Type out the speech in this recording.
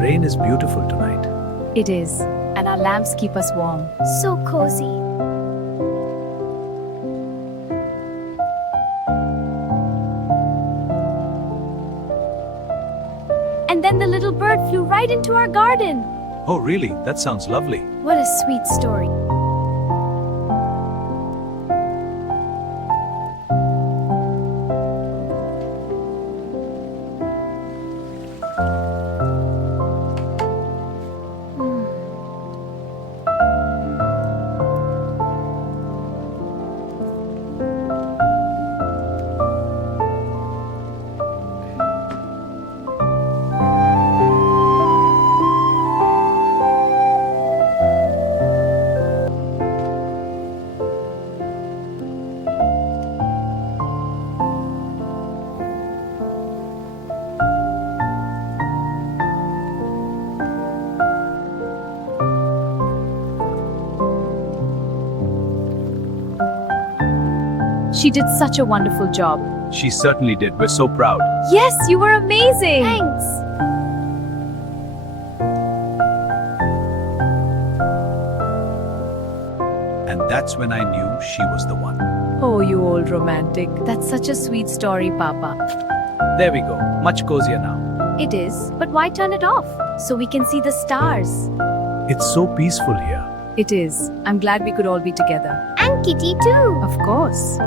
rain is beautiful tonight. It is, and our lamps keep us warm. So cozy. And then the little bird flew right into our garden. Oh, really? That sounds lovely. What a sweet story. She did such a wonderful job. She certainly did. We're so proud. Yes, you were amazing. Thanks. And that's when I knew she was the one. Oh, you old romantic. That's such a sweet story, Papa. There we go. Much cozier now. It is, but why turn it off? So we can see the stars. It's so peaceful here. It is. I'm glad we could all be together. And Kitty too. Of course.